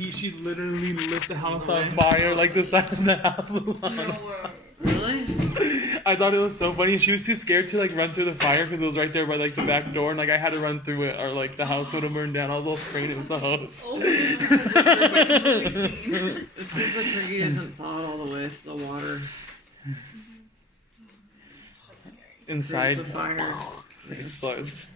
eat, she literally lit the house on fire. Like the side of the house was on. Really? I thought it was so funny. She was too scared to like run through the fire because it was right there by like the back door, and like I had to run through it, or like the house would have burned down. I was all spraying it with the hose. It's because the turkey isn't thawed all the way, so the water Inside, creates a fire. it explodes.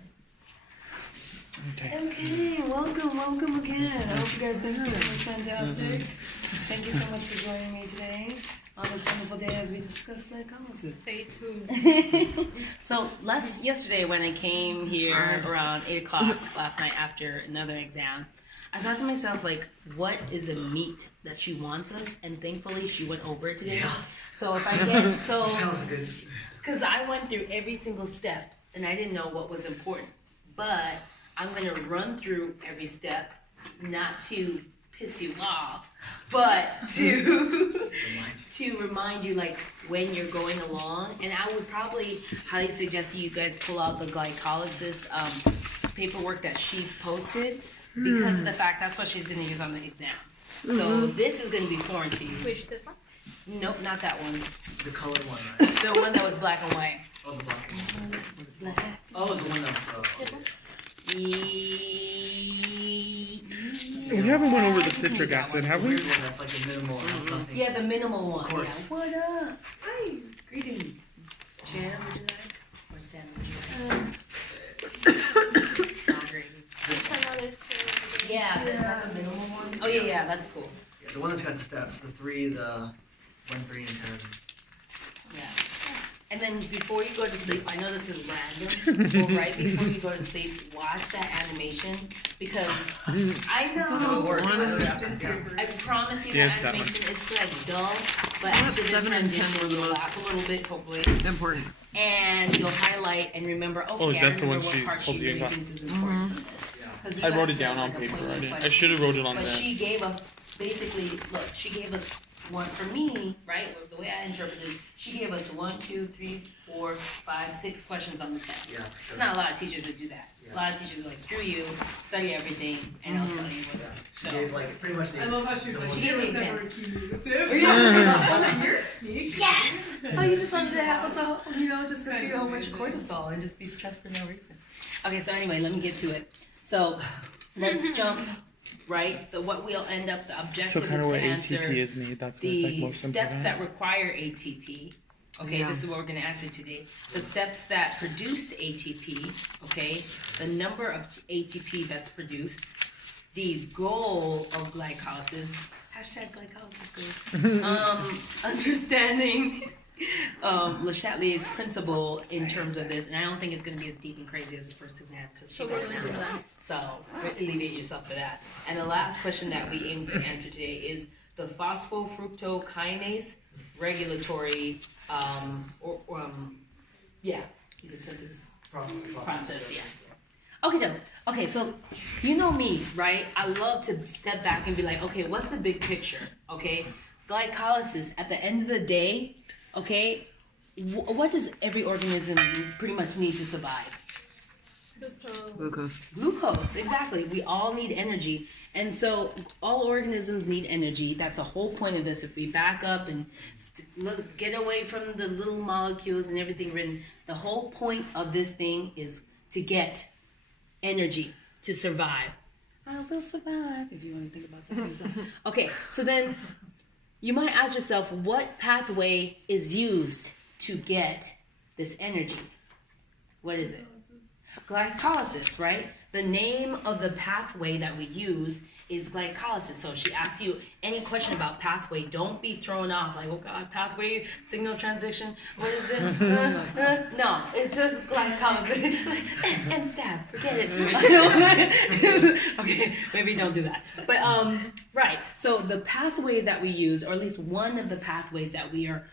Okay. Okay, welcome again. I hope you guys Thanksgiving was fantastic. Thank you so much for joining me today on this wonderful day as we discuss glycolysis. Stay tuned. So yesterday when I came here around 8 o'clock last night after another exam, I thought to myself, like, what is the meat that she wants us? And thankfully she went over it today. Yeah. So if I get, That was a good. because I went through every single step and I didn't know what was important. But I'm going to run through every step, not to piss you off, but to remind you, like, when you're going along. And I would probably highly suggest you guys pull out the glycolysis paperwork that she posted, because of the fact that's what she's going to use on the exam. So this is going to be foreign to you. Which this one? Nope, not that one. The colored one, right? The one that was black and white. Oh, the black one. Was black. Oh, the one that. This one? We haven't went over the citric acid, have we? Weird one that's like a minimal. Nothing. Yeah, the minimal one. Of course. Yeah. What up? Hi. Greetings. Jam, would you like? Or Sam, would you like? Sound great. Yeah, that's like a minimal one. Oh, yeah, that's cool. Yeah, the one that's got the steps, the 3, the 1, 3, and 10. Yeah. And then before you go to sleep, I know this is random, but right before you go to sleep, watch that animation, because I know, I promise you Yeah, that it's that animation, it's like dull, but after this 7 and 10 transition, were the you'll most laugh a little bit, hopefully, important. and you'll highlight and remember, okay, I that's the remember one what she's part she told you really about. thinks is important from this. 'Cause you I wrote guys it down said, on like, a paper. pointed I didn't. I question. should have wrote it on But she this. gave us, basically, look, she gave us one, for me, right, the way I interpreted it, she gave us 1, 2, 3, 4, 5, 6 questions on the test. Yeah. It's not a lot of teachers that do that. A lot of teachers are like, screw you, study everything, and I'll tell you what to Yeah. do. She So, gave like pretty much the. I love how she was like, She she gave was me never exam. a key negative. You're sneaky. yes! Oh, you just wanted to have us all, just to feel a whole bunch of cortisol and just be stressed for no reason. Okay, so anyway, let me get to it. So, let's jump, right? What we'll end up, the So objective kind of is what to answer ATP is made. That's what it's like the most steps important. that require ATP. Okay, Yeah. this is what we're going to answer today. The steps that produce ATP, okay, the number of ATP that's produced, the goal of glycolysis, hashtag glycolysis goals, understanding Le Chatelier's principle in terms of this, and I don't think it's going to be as deep and crazy as the first exam, because she So we're wrote it gonna do down. that. So alleviate yourself for that. And the last question that we aim to answer today is the phosphofructokinase regulatory, is it synthesis process? Yeah. Okay, then. Okay, so you know me, right? I love to step back and be like, okay, what's the big picture? Okay, glycolysis. At the end of the day, okay, what does every organism pretty much need to survive? Glucose. Glucose, exactly. We all need energy. And so all organisms need energy. That's the whole point of this. If we back up and get away from the little molecules and everything written, the whole point of this thing is to get energy to survive. I will survive, if you want to think about that. Okay, so then you might ask yourself, what pathway is used to get this energy? What is it? Glycolysis, right? The name of the pathway that we use is glycolysis. So if she asks you any question about pathway, don't be thrown off like, oh God, pathway, signal transition, what is it? No, it's just glycolysis. And stab, forget it. Okay, maybe don't do that. But, right, so the pathway that we use, or at least one of the pathways that we are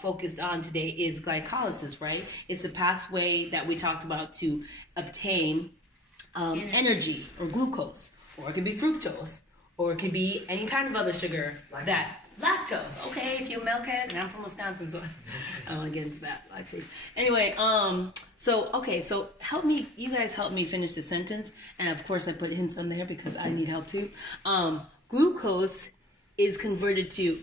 focused on today is glycolysis, right? It's a pathway that we talked about to obtain energy or glucose, or it could be fructose, or it could be any kind of other sugar that lactose. Okay, if you're a milkhead, and I'm from Wisconsin, so I don't want to get into that lactose. Anyway, so help me, you guys help me finish the sentence, and of course I put hints on there because I need help too. Glucose is converted to,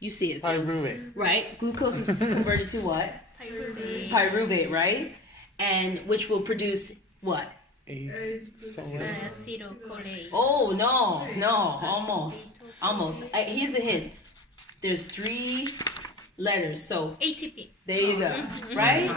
you see it too, Pyruvate. right? Glucose is converted to what? Pyruvate. Pyruvate, right? And which will produce what? Acetylcholine. Oh, no, almost. Here's the hint. There's 3 letters, so ATP. there you go, right?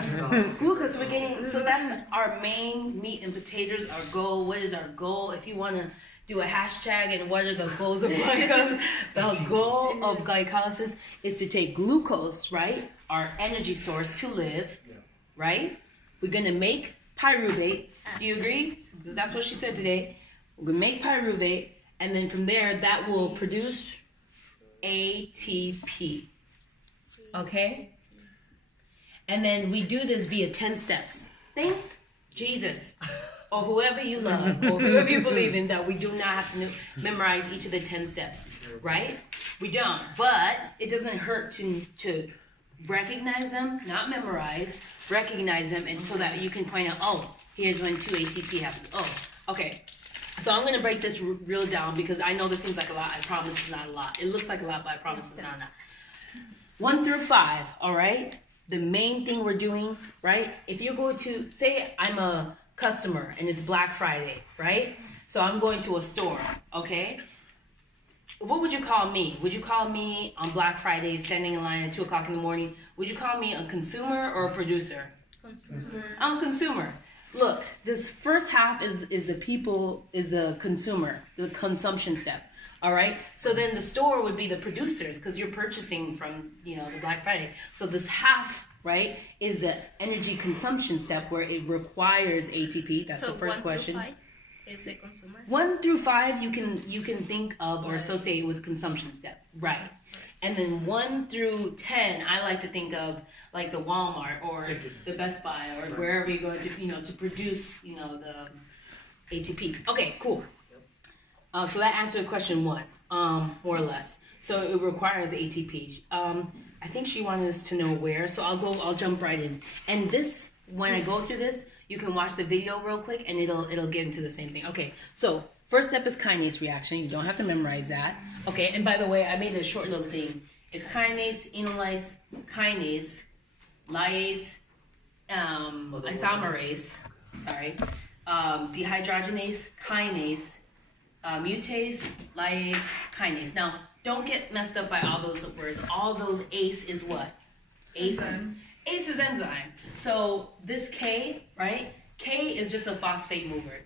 Glucose, we're getting, so that's our main meat and potatoes, our goal. What is our goal? If you want to do a hashtag and what are the goals of glycolysis? The goal of glycolysis is to take glucose, right? Our energy source to live, right? We're going to make pyruvate. Do you agree? Because that's what she said today. We're going to make pyruvate, and then from there, that will produce ATP. Okay? And then we do this via 10 steps. Thank Jesus, or whoever you love, or whoever you believe in, that we do not have to memorize each of the 10 steps, right? We don't, but it doesn't hurt to recognize them, not memorize, recognize them, and so that you can point out, oh, here's when 2 ATP happens. Oh, okay. So I'm going to break this real down because I know this seems like a lot. I promise it's not a lot. It looks like a lot, but I promise it's not a lot. 1 through 5, all right? The main thing we're doing, right? If you go to, say I'm a customer and it's Black Friday, right? So I'm going to a store, okay? What would you call me? Would you call me on Black Friday standing in line at 2 o'clock in the morning? Would you call me a consumer or a producer? Consumer. I'm a consumer. Look, this first half is the consumer, the consumption step. All right. So then the store would be the producers because you're purchasing from, the Black Friday. So this half, right, is the energy consumption step where it requires ATP. That's the first question. 1 through 5 is the consumer. 1 through 5 you can think of or associate with consumption step. Right. And then 1 through 10, I like to think of like the Walmart or the Best Buy or wherever you're going to, to produce, the ATP. Okay, cool. So that answered question 1, more or less. So it requires ATP. I think she wanted us to know where, so I'll jump right in. And this, when I go through this, you can watch the video real quick and it'll get into the same thing. Okay, so first step is kinase reaction. You don't have to memorize that. Okay, and by the way, I made a short little thing. It's kinase, enolase, kinase, lyase, isomerase, dehydrogenase, kinase, mutase, lyase, kinase. Now, don't get messed up by all those words. All those ACE is what? ACE is enzyme. So this K, right? K is just a phosphate mover.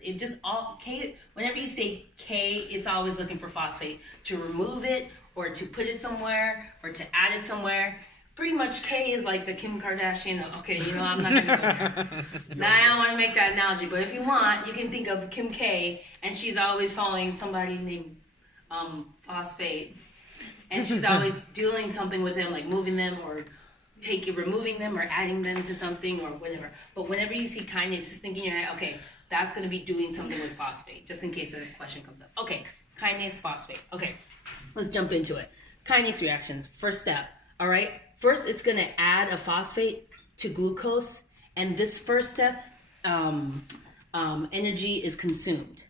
Whenever you say K, it's always looking for phosphate to remove it or to put it somewhere or to add it somewhere. Pretty much K is like the Kim Kardashian. Okay, I'm not going to go there. Now, I don't want to make that analogy, but if you want, you can think of Kim K, and she's always following somebody named Phosphate, and she's always doing something with them, like moving them or removing them or adding them to something or whatever. But whenever you see kinase, just think in your head, okay, that's going to be doing something with phosphate, just in case a question comes up. Okay, kinase, phosphate. Okay, let's jump into it. Kinase reactions, first step, all right? First, it's going to add a phosphate to glucose, and this first step, energy is consumed.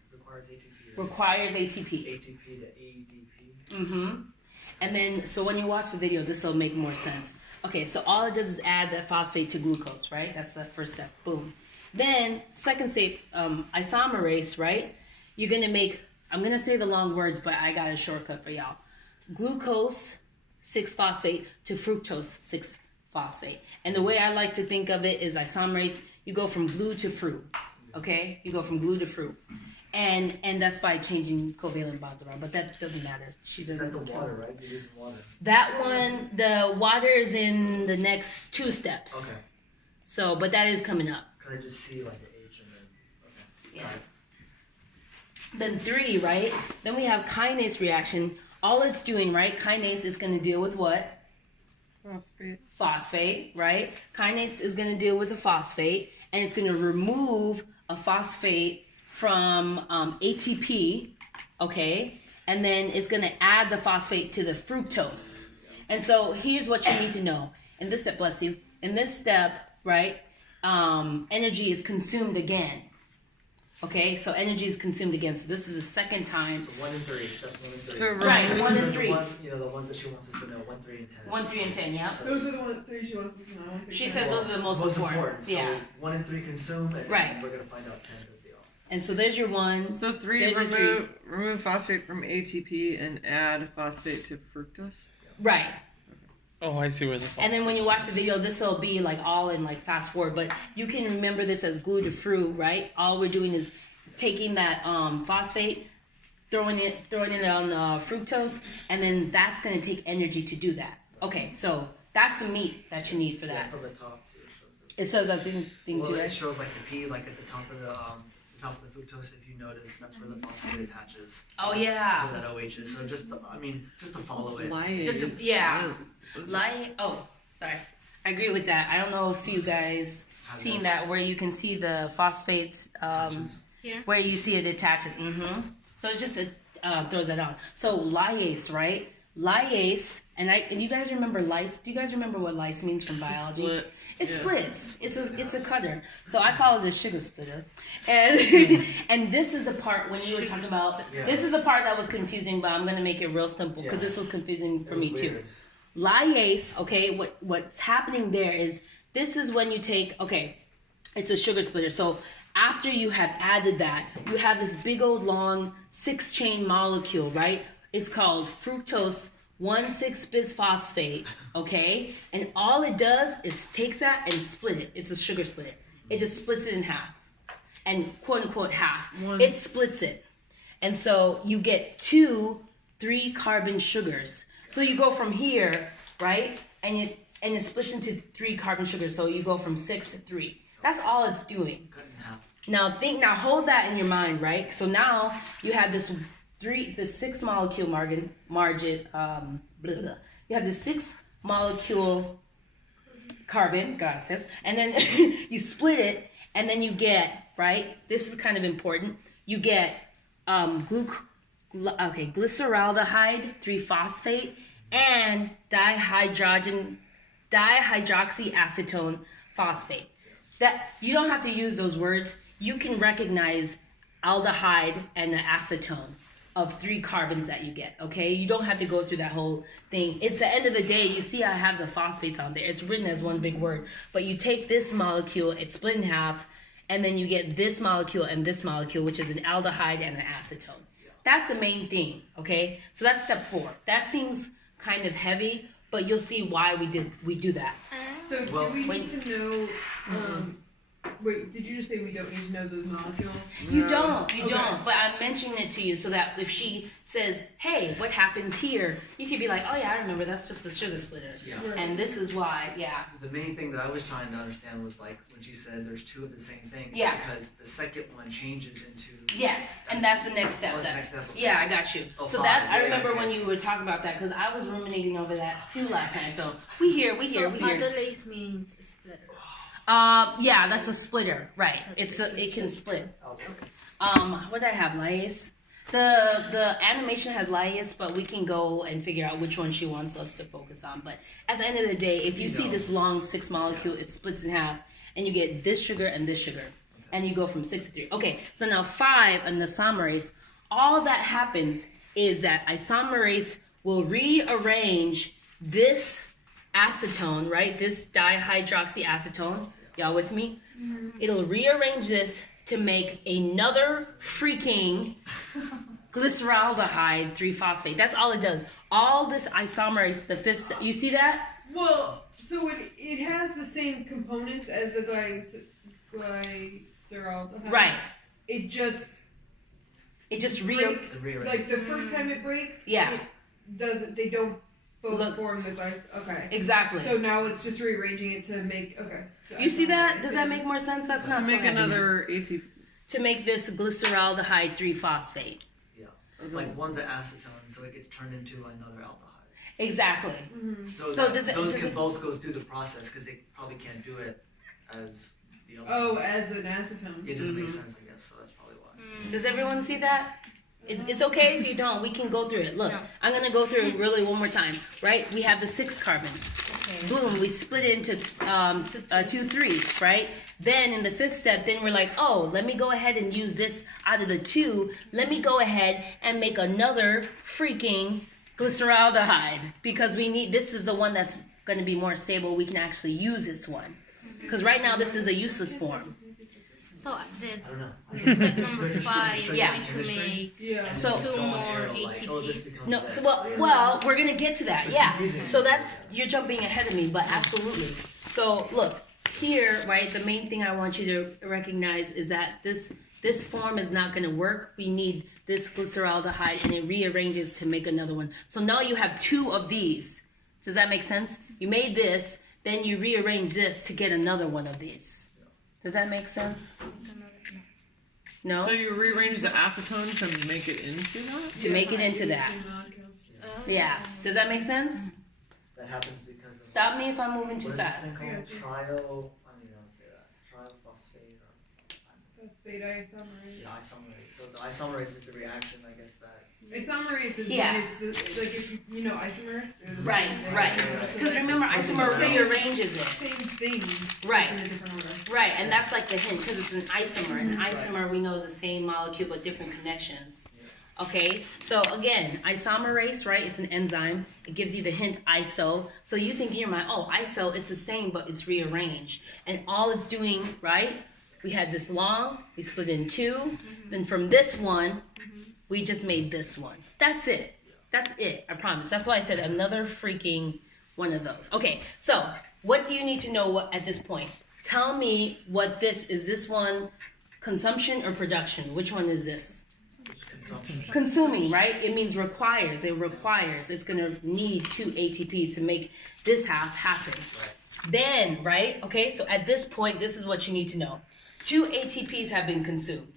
Requires ATP. ATP to ADP. Mm-hmm. And then, so when you watch the video, this will make more sense. Okay, so all it does is add that phosphate to glucose, right? That's the first step. Boom. Then, second step, isomerase, right? You're going to make, I'm going to say the long words, but I got a shortcut for y'all. Glucose 6-phosphate to fructose 6-phosphate. And the way I like to think of it is isomerase, you go from glue to fruit, okay? You go from glue to fruit. And that's by changing covalent bonds around, but that doesn't matter. She doesn't. Is that the water, right? You're using water. That one, the water is in the next 2 steps. Okay. So, but that is coming up. Could I just see like the H and then, okay. Yeah. Then 3, right? Then we have kinase reaction. All it's doing, right? Kinase is going to deal with what? Phosphate, right? Kinase is going to deal with the phosphate, and it's going to remove a phosphate from ATP, okay? and then it's going to add the phosphate to the fructose. And so here's what you need to know. In this step, bless you, in this step, right, energy is consumed again. Okay, so energy is consumed again. So this is the second time. So 1 and 3, steps 1 and 3. So Right, 1 and 3. The ones that she wants us to know, 1, 3, and 10. 1, 3, and 10, yeah. Those are the three she wants us to know. She says those are the most important. So Yeah. 1 and 3 consume, and Right. we're gonna find out 10 is the opposite. And so there's your 1. So 3, There's your remove phosphate from ATP and add phosphate to fructose. Right. Oh, I see where the. And then when you watch the video, this will be like all in like fast forward. But you can remember this as glutathione, right? All we're doing is taking that phosphate, throwing it on fructose, and then that's going to take energy to do that. Okay, so that's the meat that you need for Yeah, that. it's on the top too. It says that same thing Well, too, it right? shows like the P, like at the top of the fructose. If you notice, that's where the phosphate attaches. Oh yeah. Where that OH is. So just to follow it. Just yeah. Oh, sorry. I agree with that. I don't know if you guys seen that where you can see the phosphates. Here. Where you see it attaches. So it just throws that on. So lyase, right? Lyase, and you guys remember lyse? Do you guys remember what lyse means from biology? Split. It splits. It's a cutter. So I call it a sugar splitter. And and this is the part when you were talking about. Yeah. This is the part that was confusing, but I'm gonna make it real simple because this was confusing for me too. Weird. Lyase, okay, what's happening there is this is when you take, okay, it's a sugar splitter. So after you have added that, you have this big old long 6-chain molecule, right? It's called fructose 1,6-bisphosphate, okay? And all it does is takes that and split it. It's a sugar splitter. It just splits it in half. And quote unquote half. It splits it. And so you get 2 3-carbon sugars. So you go from here, right? And it splits into 3 carbon sugars. So you go from 6 to 3. That's all it's doing. Cut in half. Now hold that in your mind, right? So now you have this 6 molecule margin, you have the 6 molecule carbon, gases, and then you split it, and then you get, right? This is kind of important. You get glyceraldehyde 3-phosphate and dihydroxyacetone phosphate. That you don't have to use those words. You can recognize aldehyde and the acetone of 3 carbons that you get, okay? You don't have to go through that whole thing. It's the end of the day, you see I have the phosphates on there. It's written as one big word. But you take this molecule, it's split in half, and then you get this molecule and this molecule, which is an aldehyde and an acetone. That's the main thing, okay? So that's step 4. That seems kind of heavy, but you'll see why we do that. So Well- do we need to know? Wait, did you just say we don't need to know those molecules? You don't, Okay. but I'm mentioning it to you so that if she says, hey, what happens here, you could be like, oh yeah, I remember, that's just the sugar splitter. Yeah. Right. And this is why, yeah. The main thing that I was trying to understand was like when she said there's 2 of the same thing. Yeah. Because the second one changes into. Yes, and that's the next step. Oh, that's the then. next step, okay. Yeah, I got you. Oh, So fine. that, I Yeah, remember yes, when yes. you were talking about that, because I was ruminating over that too last night. So we hear. So Glycolysis means splitter. Yeah, that's a splitter, right? It can split. Okay. What did I have? Lyase. The animation has lyase, but we can go and figure out which one she wants us to focus on. But at the end of the day, if you see this long 6 molecule, it splits in half, and you get this sugar and this sugar, and you go from 6 to 3. Okay, so now 5, an isomerase. All that happens is that isomerase will rearrange this acetone, right? This dihydroxyacetone. Y'all with me? It'll rearrange this to make another freaking glyceraldehyde 3-phosphate. That's all it does. All this isomerase, the 5th step. You see that? Well, so it has the same components as the glyceraldehyde. Right. It just breaks. breaks. Like the first time it breaks. Yeah. It doesn't. They don't both Look. form the Okay. Exactly. So now it's just rearranging it to make. Okay. So You see that? Does that isomerase. make more sense? That's not To make so heavy. another ATP. To make this glyceraldehyde 3-phosphate. Yeah. Like one's an acetone, so it gets turned into another aldehyde. Exactly. So So that, does it- those does can it- both go through the process because they probably can't do it as the other. Oh, as an acetone. It doesn't make sense, I guess. So that's probably why. Does everyone see that? It's okay if you don't. We can go through it. Look, No. I'm gonna go through it really one more time. Right? We have the 6 carbon. Okay. Boom. We split it into 2 3s. Right? Then in the 5th step, then we're like, oh, let me go ahead and use this out of the 2. Let me go ahead and make another freaking glyceraldehyde because we need. This is the one that's going to be more stable. We can actually use this one because right now this is a useless form. So I don't know. step number 5 is Yeah. going to make Yeah. So 2 more Oh, this ATPs. becomes no, this. so, well, we're gonna get to that. Yeah. So that's you're jumping ahead of me, but absolutely. So look here, right? The main thing I want you to recognize is that this form is not gonna work. We need this glyceraldehyde, and it rearranges to make another one. So now you have 2 of these. Does that make sense? You made this, then you rearrange this to get another one of these. Does that make sense? No? So you rearrange the acetone to make it into that? To make it into that. Yeah. Does that make sense? That happens because of Stop me if I'm moving too what is this fast. thing called? I don't even know how to say that. Triophosphate or Phosphate isomerase. the isomerase. So the isomerase is the reaction, I guess, that Isomerase is Yeah. when it's like if you know isomers. they're the Right, same thing, right. you know, so Because that's remember, it's isomer broken down. rearranges it. the same thing. Right. just in a different order. Right, and that's like the hint, because it's an isomer. And an isomer, we know, is the same molecule, but different connections. Okay, so again, isomerase, right? It's an enzyme. It gives you the hint iso. So you think in your mind, oh, iso, it's the same, but it's rearranged. And all it's doing, right? We had this long, we split it in 2. Then from this one, we just made this one. That's it. That's it, I promise. That's why I said another freaking one of those. Okay, so what do you need to know at this point? Tell me what this is. This one consumption or production? Which one is this? it's consumption. Consuming, right? It means requires. It requires. It's going to need 2 ATPs to make this half happen. Then, right? Okay, so at this point, this is what you need to know. 2 ATPs have been consumed,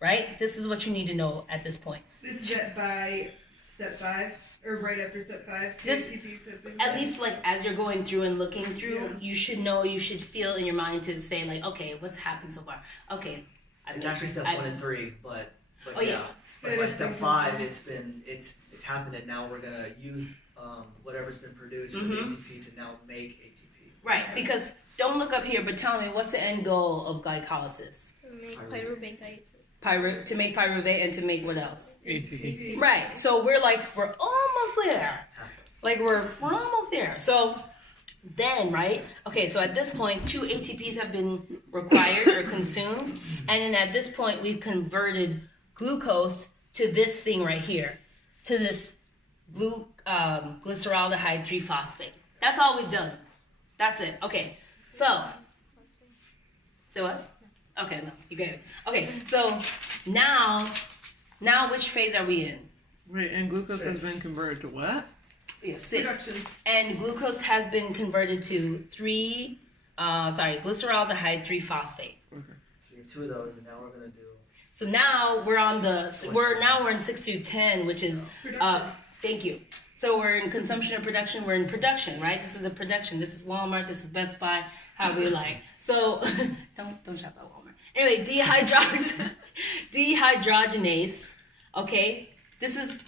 right? This is what you need to know at this point. This is at by step 5 or right after step 5. This- ATPs have been At least, like, as you're going through and looking through, Yeah. you should know, you should feel in your mind to say, like, okay, what's happened so far? Okay. It's actually step 1 and 3, but Oh, yeah. yeah. But It by is step been 5, consumed. it's happened, and now we're gonna use whatever's been produced from the ATP to now make ATP. Right, because don't look up here, but tell me, what's the end goal of glycolysis? To make pyruvate acid. To make pyruvate and to make what else? ATP. Right, so we're almost there. Half. Like we're almost there. So then, right? Okay, so at this point, 2 ATPs have been required or consumed, and then at this point, we've converted glucose to this thing right here, to this glyceraldehyde 3-phosphate. That's all we've done. That's it. Okay, so what? Okay, no, you get it. Okay, so now which phase are we in? Right, and glucose has been converted to what? Yeah, 6. Production. And glucose has been converted to glyceraldehyde 3-phosphate. So you have 2 of those, and now we're gonna do. So now we're on we're in 6 through 10, which is Production. thank you. So we're in consumption and production. We're in production, right? This is the production. This is Walmart. This is Best Buy. However you like. So don't shop at Walmart. Anyway, dehydrogenase. Okay,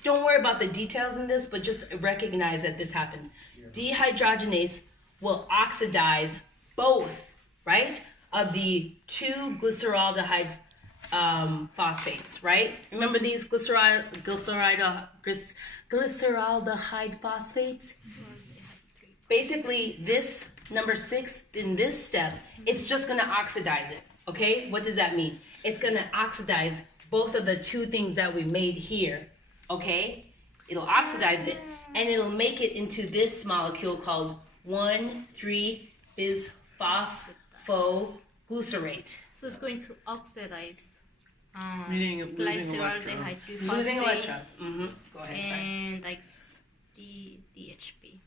don't worry about the details in this, but just recognize that this happens. Dehydrogenase will oxidize both, right, of the 2 glyceraldehyde phosphates, right? Remember these glyceraldehyde phosphates? Basically, this number 6 in this step, it's just going to oxidize it, okay? What does that mean? It's going to oxidize both of the 2 things that we made here, okay? It'll oxidize it, and it'll make it into this molecule called 1,3-bisphosphoglycerate. So it's going to oxidize Meaning losing glyceraldehyde 3-phosphate Losing electrons. Go ahead, sorry. and like DHP.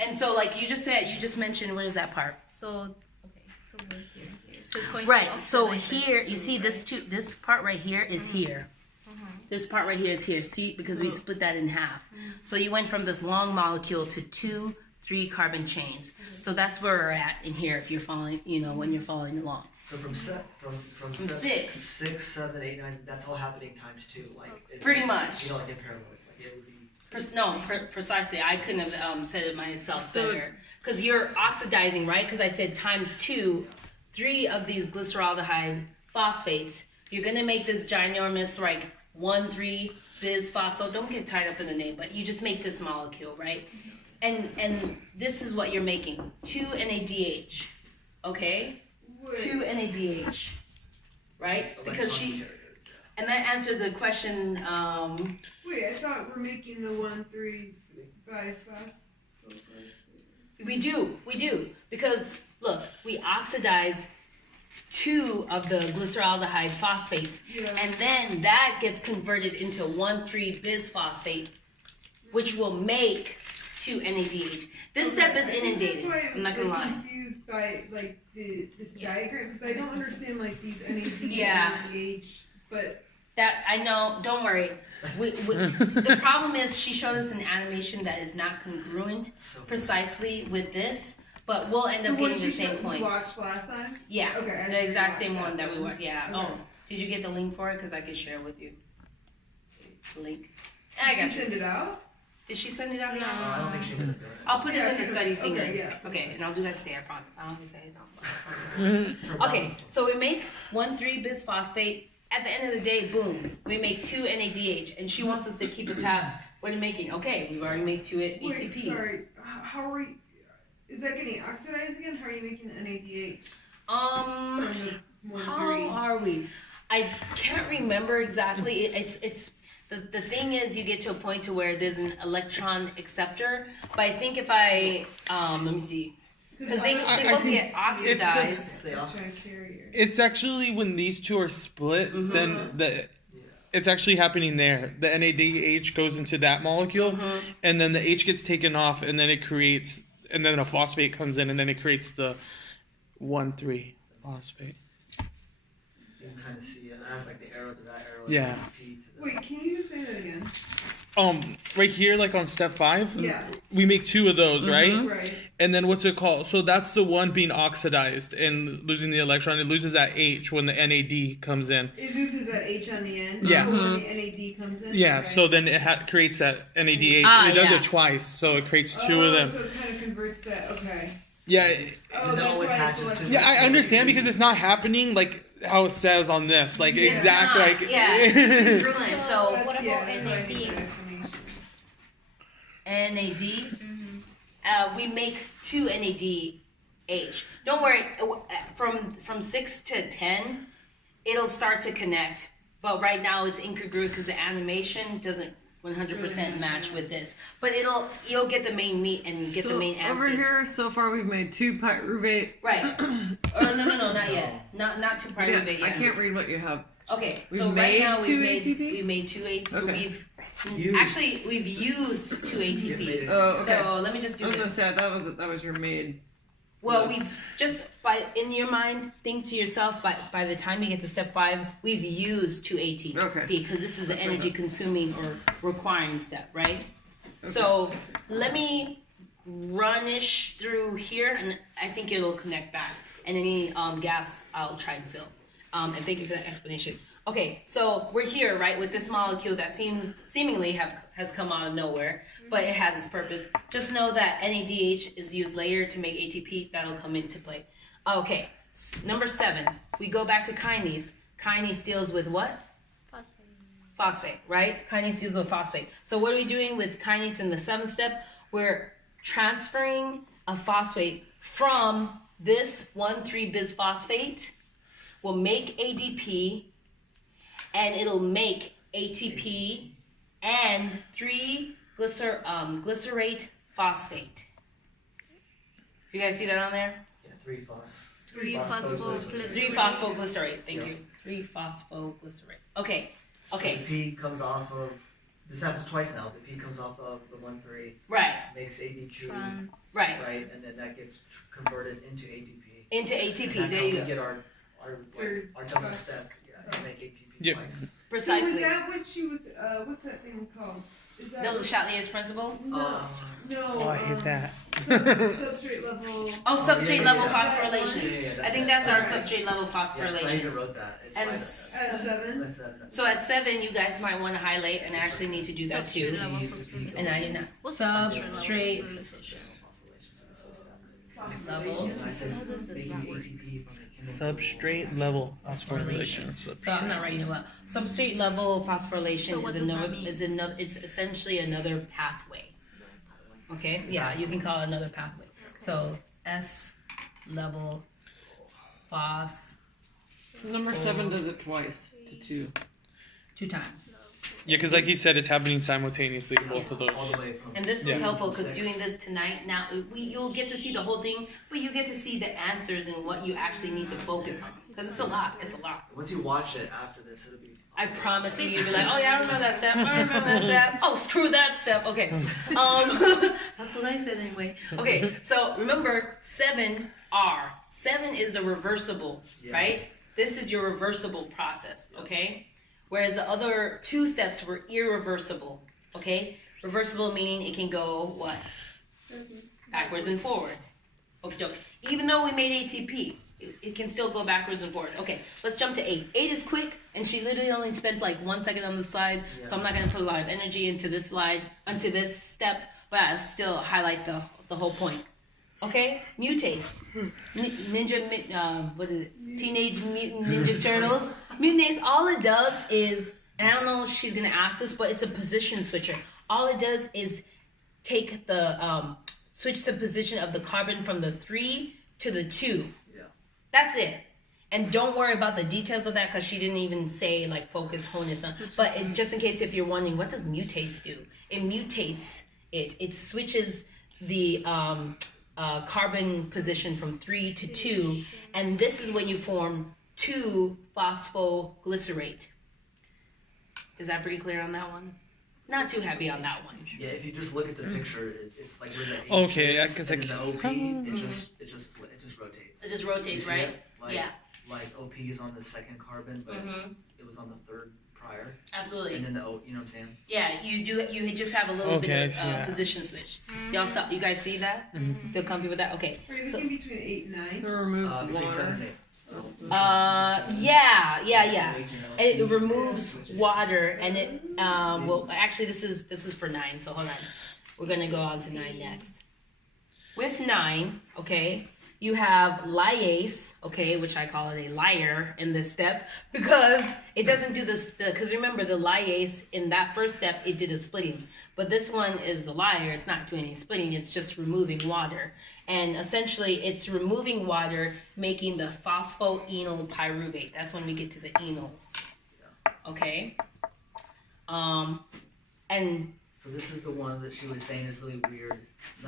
And so, like you just mentioned, where's that part? So okay, so we're here. So it's going Right. to So oxidize here, this you too, see right? this part right here is here. This part right here is here. See, because we split that in half. So you went from this long molecule to 2 3 carbon chains. So that's where we're at in here. If you're following, when you're following along. So from six. 6, 7, 8, 9. That's all happening times 2. Like Pretty much. You know, like in parallel. It's like it would be. Precisely. I couldn't have said it myself better. Because you're oxidizing, right? Because I said times 2, 3 of these glyceraldehyde phosphates. You're gonna make this ginormous, like 1,3 bisphospho. Don't get tied up in the name, but you just make this molecule, right? And this is what you're making: 2 NADH. Okay, Wait. 2 NADH, right? Because she. And that answered the question. Wait, I thought we're making the 1,3 biphosphoglycine. We do. Because, look, we oxidize 2 of the glyceraldehyde phosphates, and then that gets converted into 1,3 bisphosphate, which will make 2 NADH. This step is inundated. That's why I'm not gonna lie. I'm confused by like this diagram because I don't understand like these NAD Yeah. and NADH, but. That I know. Don't worry. The problem is she showed us an animation that is not congruent precisely with this, but we'll end up getting the same point. We watched last time. Yeah, Okay. the exact same one that we watched. Yeah. Okay. Oh, did you get the link for it? Because I could share with you. The link. Did I got she you. send it out? Did she send it out now? I don't think she did it. I'll put it in the Yeah, study thing. okay, yeah. Okay, and I'll do that today. I promise. I always say I don't. Okay, so we make 1,3 bisphosphate. At the end of the day, boom, we make 2 NADH, and she wants us to keep the tabs. What are you making? Okay, we've already made 2 ATP. Wait, sorry. How are we? Is that getting oxidized again? How are you making the NADH? From the How 1,3? are we? I can't remember exactly. It's the thing is you get to a point to where there's an electron acceptor, but I think if I let me see. Because they both get oxidized. It's actually when these two are split, then it's actually happening there. The NADH goes into that molecule, and then the H gets taken off, and then it creates, and then a phosphate comes in, and then it creates the 1,3 phosphate. You can kind of see it as like the arrow to that arrow. Yeah. Wait, can you say that again? Right here, like on step 5, Yeah. we make 2 of those, right? Right. And then what's it called? So that's the one being oxidized and losing the electron. It loses that H when the NAD comes in. It loses that H on the end. Yeah. So when the NAD comes in. Yeah, okay. so then it creates that NADH. Ah, It does yeah. it twice, so it creates 2 of them. So it kind of converts that. Okay. Yeah, Oh, No, that's it why attaches it's to like. yeah, I understand because it's not happening like how it says on this, like Yeah. exact, It's not, like yeah, it's congruent. So That's- what about yeah, that's why I NAD? think the explanation. NAD, we make 2 NADH. Don't worry. From 6 to 10, it'll start to connect. But right now it's incongruent because the animation doesn't 100% match with this. But you'll get the main meat and get the main answers. Over here, so far we've made 2 pyruvate. Right. Oh no, not yet. Not 2 pyruvate Yeah, I yet. can't read what you have. Okay, We've so right made now 2 we've ATP? made 2 ATP. Okay. We've used 2 ATP. Oh, okay. So let me just I do was gonna this. say that was your main. Well, Yes. we've just in your mind, think to yourself. By the time you get to step 5, we've used 2 ATP Okay. because this is an That's energy okay. consuming or requiring step, right? So let me run-ish through here, and I think it'll connect back. And any gaps, I'll try to fill. And thank you for that explanation. Okay, so we're here, right, with this molecule that seemingly has come out of nowhere, but it has its purpose. Just know that NADH is used later to make ATP. That'll come into play. Okay, number 7. We go back to kinase. Kinase deals with what? Phosphate, right? Kinase deals with phosphate. So what are we doing with kinase in the 7th step? We're transferring a phosphate from this 1,3 bisphosphate. We'll make ADP, and it'll make ATP and 3 glycerate phosphate. Do you guys see that on there? Yeah, 3 phos. 3 phosphoglycerate. 3 phosphoglycerate. Thank you. 3 phosphoglycerate. Okay. So the P comes off of. This happens twice now. The P comes off of the 1,3, Right. makes ADP, Right. right, and then that gets converted into ATP. Into And ATP. that's There how you we go. get our jumping step. Yeah, to make ATP Yep. twice. So was Precisely. that what she was? What's that thing called? Is that The Chatelier's principle? no? No. Oh, I hate that. Substrate level. Oh, substrate level phosphorylation. Yeah, I think that's our okay. substrate level Yeah, 'cause I even phosphorylation. wrote that. It's And right At 7. That's seven. So at 7, you guys might want to highlight, and I actually need to do that Substrate too. level phosphorylation. And I did not. What's the substrate Substrate level phosphorylation? level. And I said How does this making not work? ATP from a chemical Substrate level phosphorylation. So I'm not writing it well. Substrate level So phosphorylation what is does that another. mean? Is another. It's essentially another pathway. Okay. Yeah, you can call it another pathway. So S level phos Number 7 does it twice to 2. 2 times. Yeah, because like he said, it's happening simultaneously to both of those. all the way from And this was Yeah. helpful because 6. doing this tonight, now you'll get to see the whole thing, but you get to see the answers and what you actually need to focus on. Because it's a lot. It's a lot. Once you watch it after this, it'll be. I promise you, you'll be like, oh yeah, I remember that step. I remember that step. Oh, screw that step. Okay. That's what I said anyway. Okay, so remember 7R. 7 is a reversible, Yeah. right? This is your reversible process, okay? Whereas the other 2 steps were irreversible, okay? Reversible meaning it can go what? Backwards and forwards. Okay, even though we made ATP, it can still go backwards and forward. Okay, let's jump to 8. 8 is quick, and she literally only spent like 1 second on the slide, so I'm not going to put a lot of energy into this slide, into this step, but I'll still highlight the whole point. Okay, mutase, what is it? Teenage Mutant Ninja Turtles. Mutinase, all it does is, and I don't know if she's gonna ask this, but it's a position switcher. All it does is take the switch the position of the carbon from the 3 to the 2. Yeah. That's it. And don't worry about the details of that because she didn't even say like focus, hone on. But just in case if you're wondering, what does mutase do? It mutates it. It switches the carbon position from 3 to 2, and this is when you form 2-phosphoglycerate. Is that pretty clear on that one? Not too heavy on that one. Yeah, if you just look at the picture, it's like where the H Okay, I is, can and think- then the OP, it just rotates. It just You rotates, see right? it? Like, Yeah. Like OP is on the 2nd carbon, but it was on the 3rd prior, Absolutely. and then the O. You know what I'm saying? Yeah, you do. You just have a little Okay, I bit see of that. position switch. You guys see that? Feel comfy with that? Okay. Are you So- looking between 8 and 9? It removes Between 7 and water. 8. Yeah. It removes water, and it. Well, actually, this is for 9. So hold on. We're gonna go on to 9 next. With 9, okay, you have lyase, okay, which I call it a liar in this step because it doesn't do this. Because remember, the lyase in that first step it did a splitting, but this one is a liar. It's not doing any splitting. It's just removing water. And essentially, it's removing water, making the phosphoenol pyruvate. That's when we get to the enols. Okay? And So this is the one that she was saying is really weird.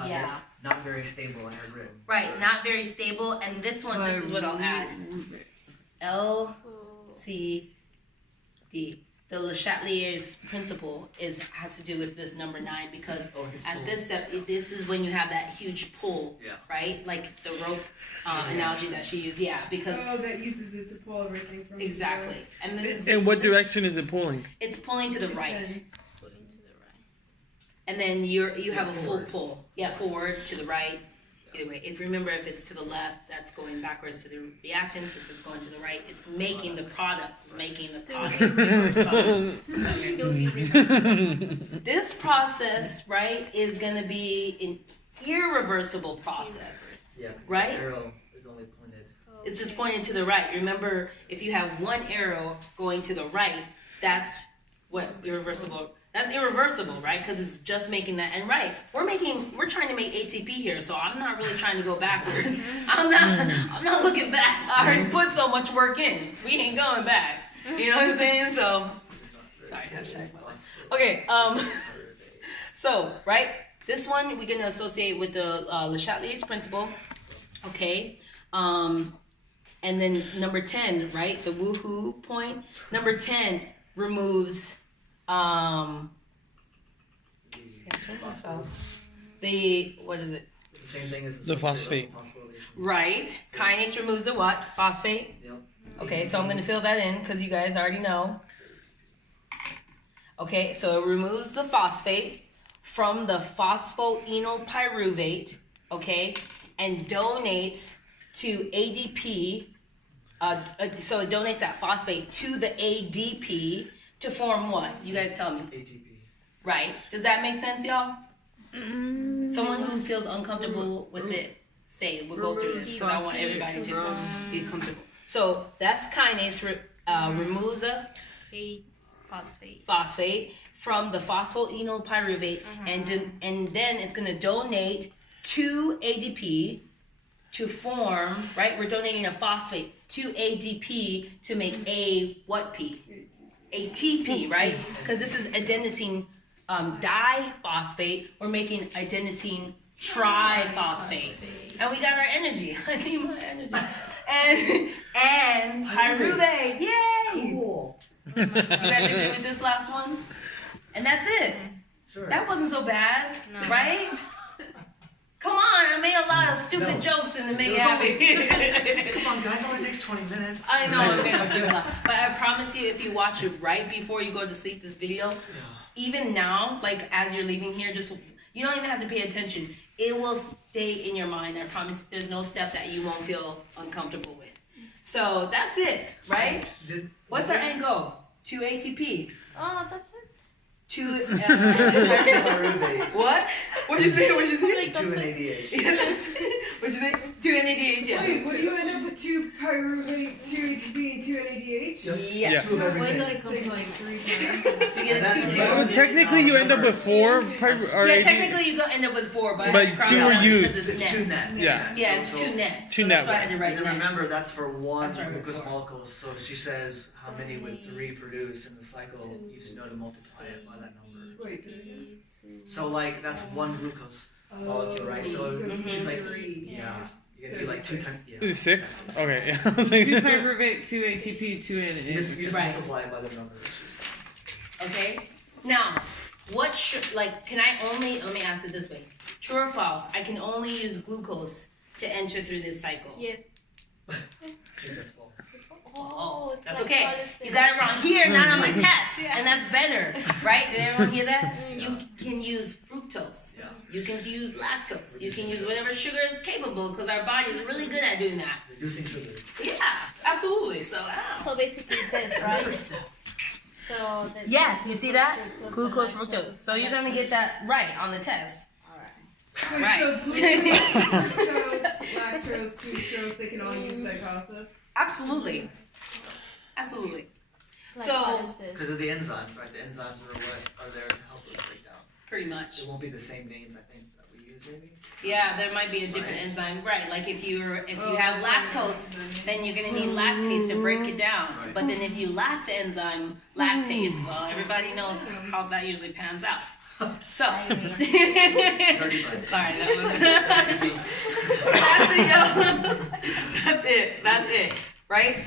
Yeah. Not very stable. I had written. right, not very stable. And this one, this is what I'll add. LCD. The Le Chatelier's principle has to do with this number 9 because at this step, this is when you have that huge pull, Yeah. right? Like the rope analogy that she used, yeah, because Oh, that uses it to pull everything from exactly. And then In what direction is it pulling? it's pulling to the right, Putting to the right. and then you have a full pull, yeah, forward to the right. Either way, if it's to the left, that's going backwards to the reactants. If it's going to the right, it's making the products. It's making the product. Still irreversible. This process, right, is going to be an irreversible process. Yeah. 'Cause Right? The arrow is only pointed. It's just pointing to the right. Remember, if you have one arrow going to the right, that's what irreversible. That's irreversible, right? Because it's just making that. And right, we're trying to make ATP here, so I'm not really trying to go backwards. I'm not looking back. I already put so much work in. We ain't going back. You know what I'm saying? So, sorry, hashtag my life. Okay, so, right, this one we're gonna associate with the Le Chatelier's principle. Okay, and then number 10, right, the woohoo point. Number 10 removes what is it? It's the same thing as The phosphate. phosphorylation. Right, kinase removes the what? Phosphate. Yep. Okay, so I'm gonna fill that in because you guys already know. Okay, so it removes the phosphate. from the phosphoenolpyruvate, okay, and donates to ADP. So it donates that phosphate to the ADP to form what? You guys tell me. ATP. Right. Does that make sense, y'all? Someone who feels uncomfortable with it, say it. We'll go through this because I want everybody to be comfortable. So that's kinase removes a phosphate from the phosphoenolpyruvate, and then it's going to donate to ADP to form, right? We're donating a phosphate to ADP to make a what P? ATP, right? Because this is adenosine diphosphate. We're making adenosine triphosphate. And we got our energy. I need my energy. And pyruvate. Yay! Cool. You guys agree with this last one? And that's it. Sure. That wasn't so bad, right? Come on, I made a lot of stupid jokes and to make it happen. Come on, guys, it only takes 20 minutes. I know I'm gonna do a lot. But I promise you, if you watch it right before you go to sleep, this video, even now, like as you're leaving here, just you don't even have to pay attention. It will stay in your mind. I promise. There's no step that you won't feel uncomfortable with. So that's it, right? What's our end goal? 2 ATP. Oh, that's it. 2. Pyruvate. What? What'd you say? What'd you say? Like, 2 that's it. NADH. What'd you say? 2 NADH. Yeah. Wait, what do you end up with 2 pyruvate, 2 ATP, and 2 NADH? Yeah. 2 of When everything. like something like 3 times. You get a 2 Well, 2. technically, you end up with 4. Or Yeah, technically you go end up with 4, but I But had to cross 2 out were one used. because It's 2 net. Yeah. Yeah, it's 2 net. Two So net, that's why I had to write And then net. remember, that's for one That's right, glucose before. molecule. So she says how many would 3 produce in the cycle. You just know to multiply it by that number. Wait, So like that's 1 glucose molecule, right? So she's like, yeah, you can see like 2 times. Yeah. Is it 6? Okay, yeah. I was like, 2 pyruvate, 2 ATP, 2 You just NADH. Right. multiply it by the number that she's Okay? Now, what should, can I only, let me ask it this way. True or false, I can only use glucose to enter through this cycle. Yes. I think that's false. Oh, it's that's like okay. polyester. You got it wrong here, not on my test. And that's better, right? Did everyone hear that? You can use fructose. Yeah. You can use lactose. You can use whatever sugar is capable because our body is really good at doing that. Reducing sugar. Yeah, absolutely. So, So basically this, right? So that's yes, you see that? glucose, Glucose, and fructose. So you're going to get that right on the test. Alright. Wait, Right. so glucose, lactose, sucrose, they can all use glycolysis? Absolutely. Absolutely. Like, So- what is this? Because of the enzymes, right? The enzymes are what are there to help us break down. Pretty much. It won't be the same names, I think, that we use, maybe. Yeah, there might be a different Right. enzyme, right? Like if you Oh, have that's lactose, right. then you're gonna need lactase to break it down. Right. But then if you lack the enzyme lactase, well, everybody knows how that usually pans out. So, Diarrhea. sorry, that was that's it. That's it, right?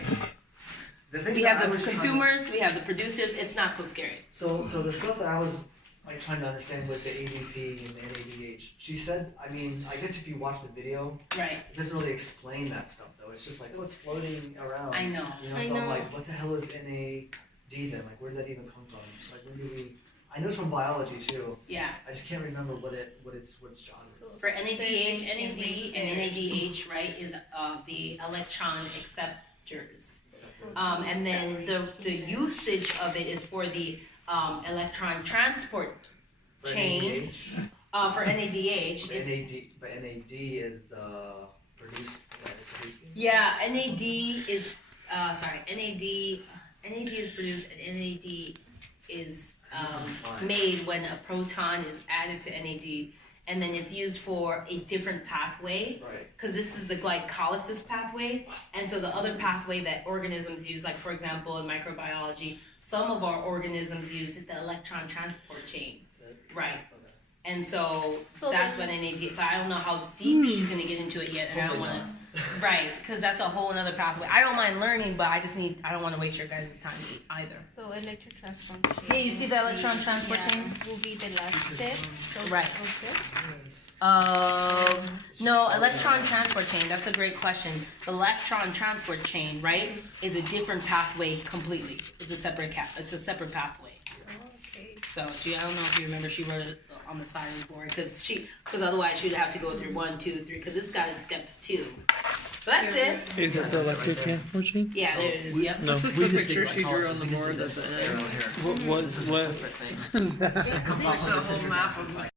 The thing We that have I the was trying to- consumers, we have the producers. It's not so scary. So the stuff that I was like trying to understand with the ADP and the NADH, she said, I mean, I guess if you watch the video, Right. it doesn't really explain that stuff though. It's just like, oh, it's floating around. I know. You know, I so I'm know. like, what the hell is NAD then? Like, where did that even come from? Like, when do we? I know it's from biology too. Yeah. I just can't remember what its job is. So- For NADH, Same thing, NAD, and NADH, right, is the electron acceptors. And then the usage of it is for the electron transport For chain. NADH, For NADH. but It's, NAD is the producing. yeah, NAD is NAD is produced and NAD is made when a proton is added to NAD, and then it's used for a different pathway. Right. Because this is the glycolysis pathway, and so the other pathway that organisms use, like for example in microbiology, some of our organisms use the electron transport chain, That's it. right? Okay. And so So that's then- what NAD. But I don't know how deep she's gonna get into it yet, and I don't Hopefully want to. Right, because that's a whole another pathway. I don't mind learning, but I don't want to waste your guys' time either. So electron transport chain. Yeah, you see the electron transport Yeah, chain? will be the last step. So Right. No, electron transport chain. That's a great question. The electron transport chain, right, is a different pathway completely. It's a separate pathway. Okay. So I don't know if you remember, she wrote it on the siren board because otherwise she'd have to go through 1, 2, 3 because it's got its steps too. So that's it. Is it the electric hand machine? Yeah, there it is. Yep. No. This is the picture she drew on the board at the end. What? Comes off on the Like the center whole map console. of